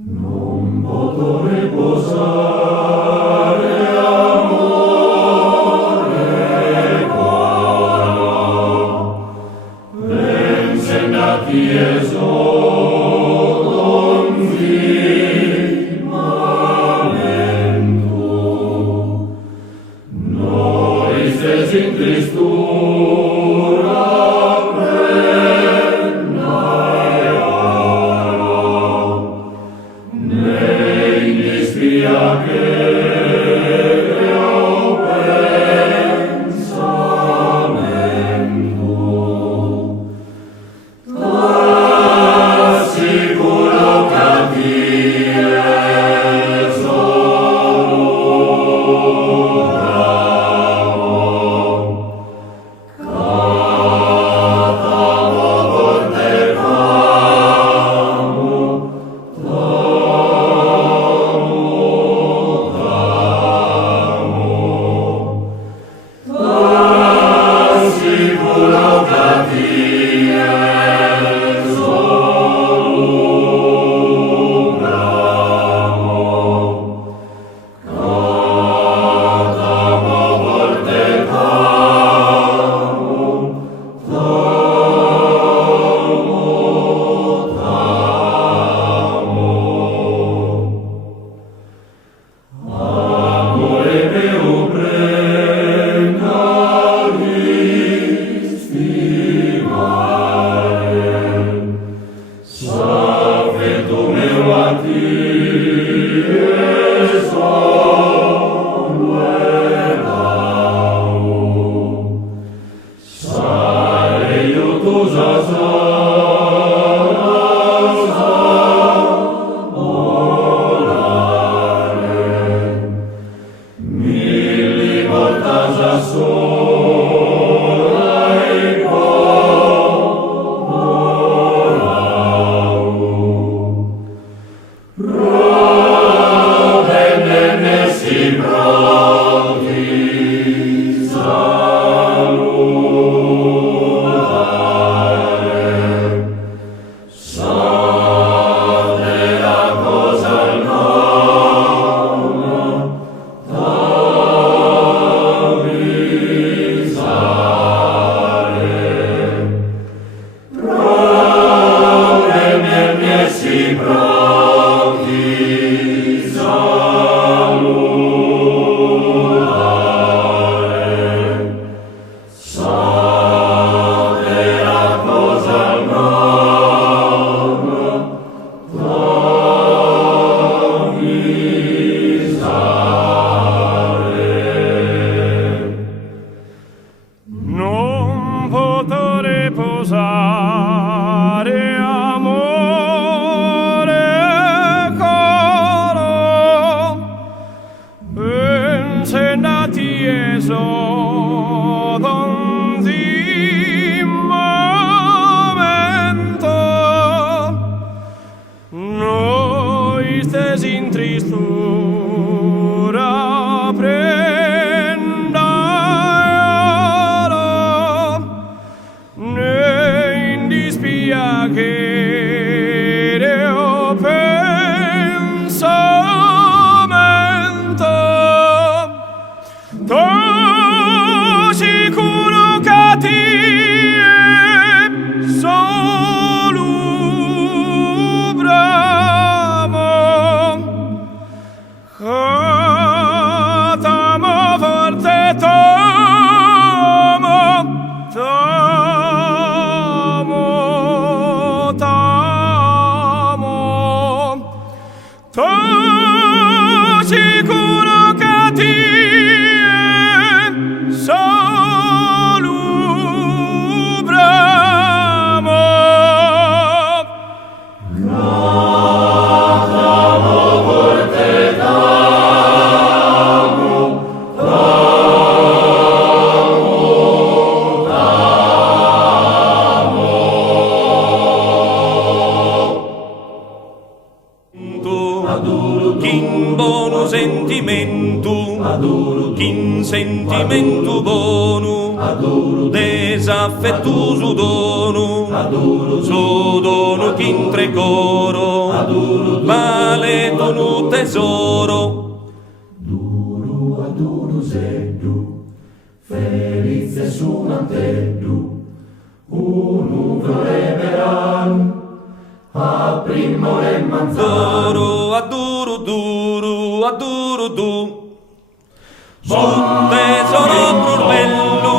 Non potrò riposare, amore caro, pensennati esodonzimamento, noi stessi in tristura King quin buono sentimento, quin sentimento buono, desaffettuoso dono, so dono quin tre coro, vale dono tesoro. Duro a duro seddu, felice su manteddu, un verano, a primore manzano. Duro a duro duro a duro du, su tesoro prurbello,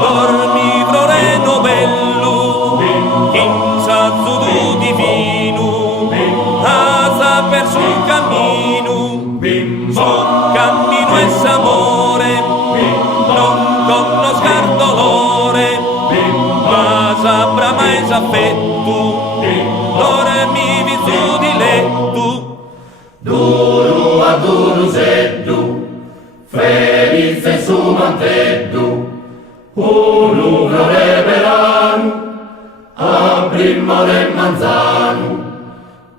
dormi floreno bello, in sazzo du divino, a saper sul cammino è s'amore, non conoscar dolore, ma saprà mai s'affetto, dormivi su di letto. Duro a duro seddu, felice su manteddu, un verano, a primore manzano.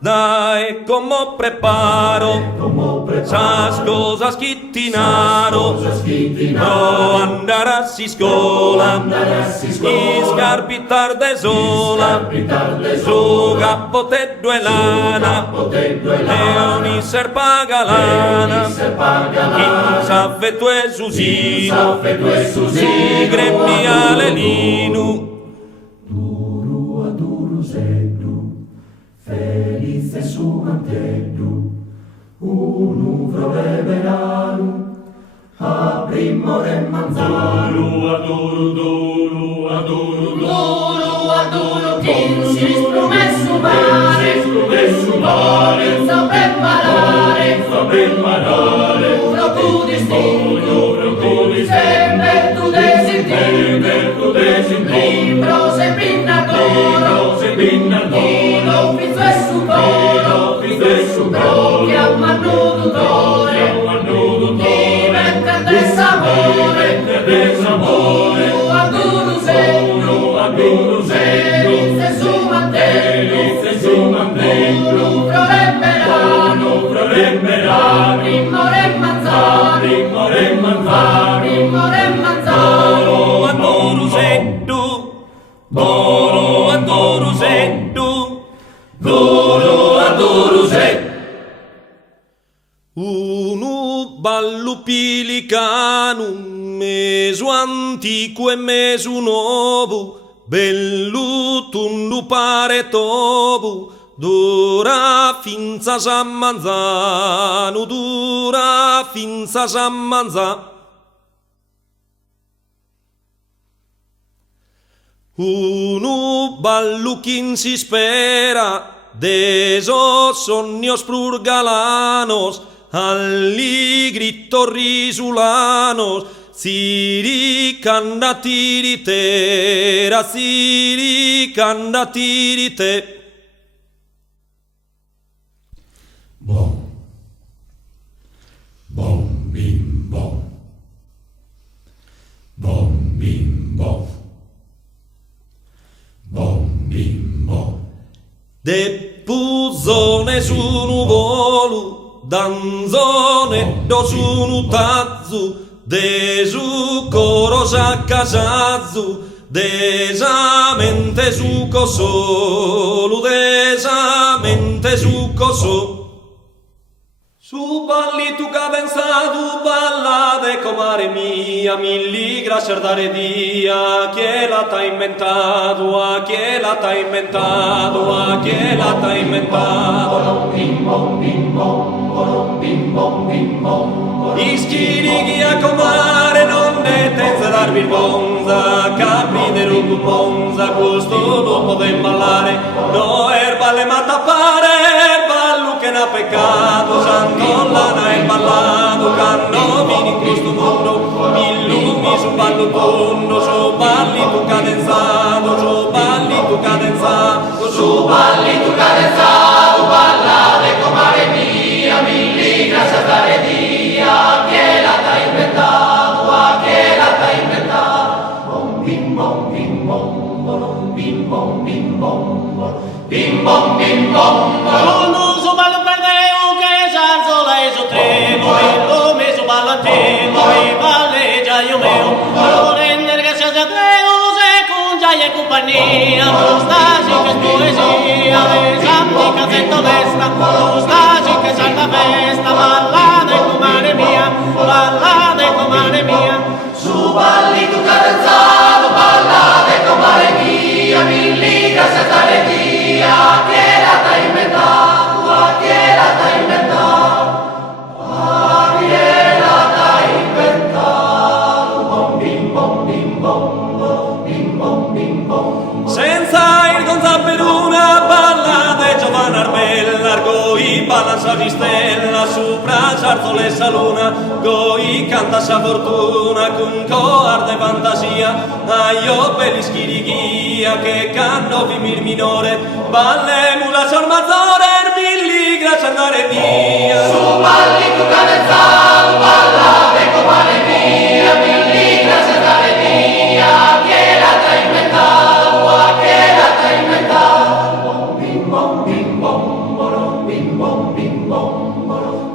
Dai, como preparo, sas cosas chittinaro, no andare a si scuola, i scarpitar de sola, su capote due lana, e ogni serpa galana, in saffetto e susino, su gremmiale linu. Duro a duro seddu, felice su manteddu, un verano, a primore manzano. Duro a duro, chi si sprume su mare, saper malare, uno tu distinto, sempre tu desintinto, libro se pinna coro, chi l'ufficio è su coro, chiamano tutore, diventa del sapore, a duro seddu, felice su manteddu, verano, primore manzano, Doro a doro seddu, doro a doro seddu, doro a doro seddu. Unu ballo pilicano, meso antico e meso nuovo, bello tundu pare tobo, dura finza San Manzano, dura finza San Manzano. Unu ballo chin si spera, deso sognos prurgalanos, alli grito risulanos, siri canna tiritera, siri canna tirite. Bom, bom, bim, bom, bom, bim, bom, bom, bim, bom. De puzzone su nuvolo, danzone do su nutazzu, de su coro s'accasazzu, desamente su cosolo, desamente su cosolo. Su balli tu cadenzato, ballate comare mia, milli grazie dare dia, chi la t'ha inventato, a chi la t'ha inventato, a chi la t'ha inventato. Ischirichi a comare, non dettenza darvi il bonza, capi de rubu bonza, questo non potem ballare, no erballe ma tappare, ballo che n'ha peccato, santo lana e ballato, canno vini in questo mondo, illumi su ballo tondo, su balli tu cadenzato, su balli tu cadenzato, su balli tu cadenzato, ballate comare mia, milli grazie a dare dia, che la t'ha inventato, a che la t'ha inventato. Bom bim bom bim bom, bom bim bom bim bom, bim bom bim bom, bom. Non uso ballo per me, che salzo palleggia io meo, volevo rendere che sia Deus e con giaia e compagnia, stasi che poesia, esami cazzetto destra, stasi che salta festa, ballate comare mia, ballate comare mia, Su balli tu cadenzato, ballate comare mia, milli grazie a dia, che la t'hai inventato, che la t'hai inventato, che la t'hai inventato, bom bim bom bim bom, bim bom bim bom. senza il gonza per una ballate Giovanna Arbella, argoi balla Sagistella, supra Sarzole Saluna, goi canta sa fortuna, con coarde fantasia, aio belli schirighia, che canno fimir minore, balle mula sormazzore, milli grazie andare via. Su balli tu cadenzato, ballate comare mia, milli grazie a dia, che la t'hai inventato, che la t'hai inventato, bom bim bom bim bom, bim bom bim bom,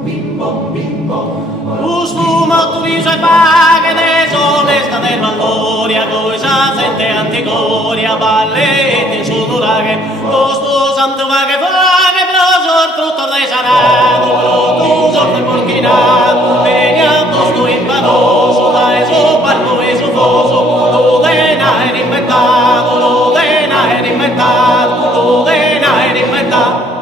bim bom bim bom. Ustumo tu riso e paghe de solesta del Valloria, cosa sente anticoria, ballete su duraghe, costo santo vaghe vaghe, prosor frutto de sanato, tu sorte porchinato, venia posto impanoso, dai su palmo e su foso, lo dena è inventato, lo dena è inventato, lo dena è inventato.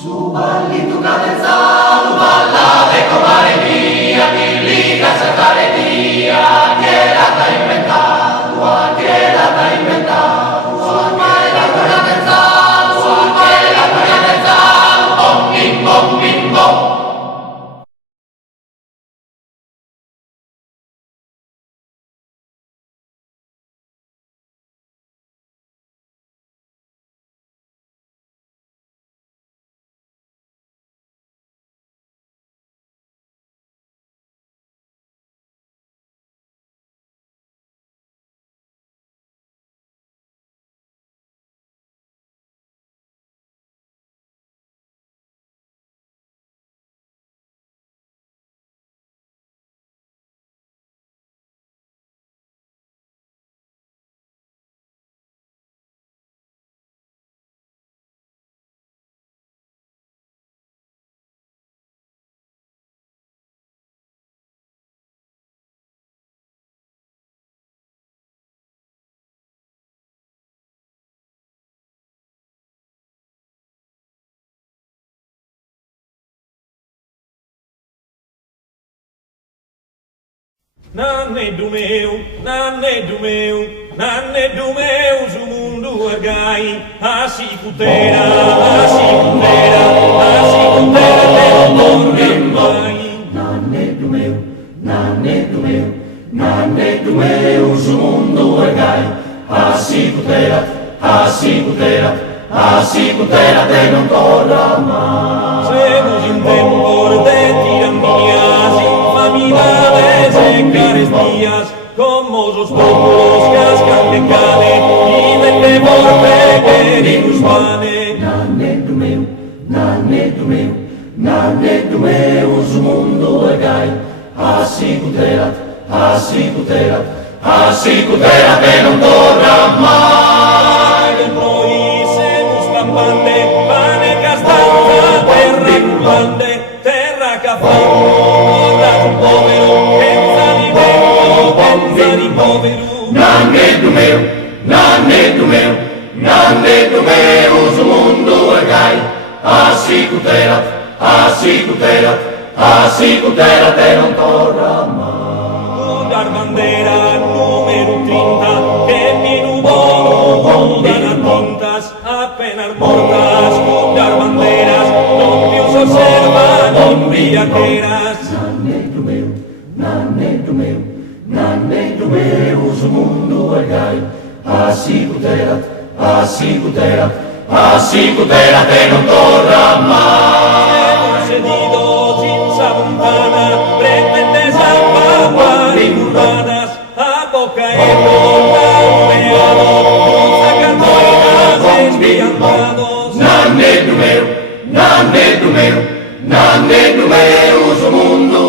Su balli tu cadenzato, ballate comare mia, milli grazie a dia, che la t'hai inventato, che la t'hai inventato, su balli tu cadenzato, che la t'hai inventato, bom bim bom bim bom. Nanne du meu, su mundu ergai, asicutera, asicutera, asicutera, te lo torri mai. Nanne du meu, su mundu ergai, asicutera, asicutera, asicutera, te non torra mai. Semus in tempor de tiranias, infaminades e carestias, commosos populos cascan de cane, y delle vorbe queribus pane. Nanne du meu, su mundu ergai, asicutera, asicutera, asicutera, te non torra mai. Del noi semus campante, pane castanza, terra cullante, terra caffè, ora un povero, pensa di vento, pensa di povero. Nanne du meu, su mundu ergai, asicutera, asicutera, asicutera, te non torra mai. Dar bandera numero 30, che pieno bono, dan tintas, apenas mortas, dar banderas, non più s'osservan viajeras. Nanne du meu, su mundu ergai, asicutera, asicutera, asicutera, te non torra mai. Sedidos in Sabuntana, pretende zampapari urbanas, a boca e boca humeado, con sacarmoidas espiantados. Nanne du meu, su mundu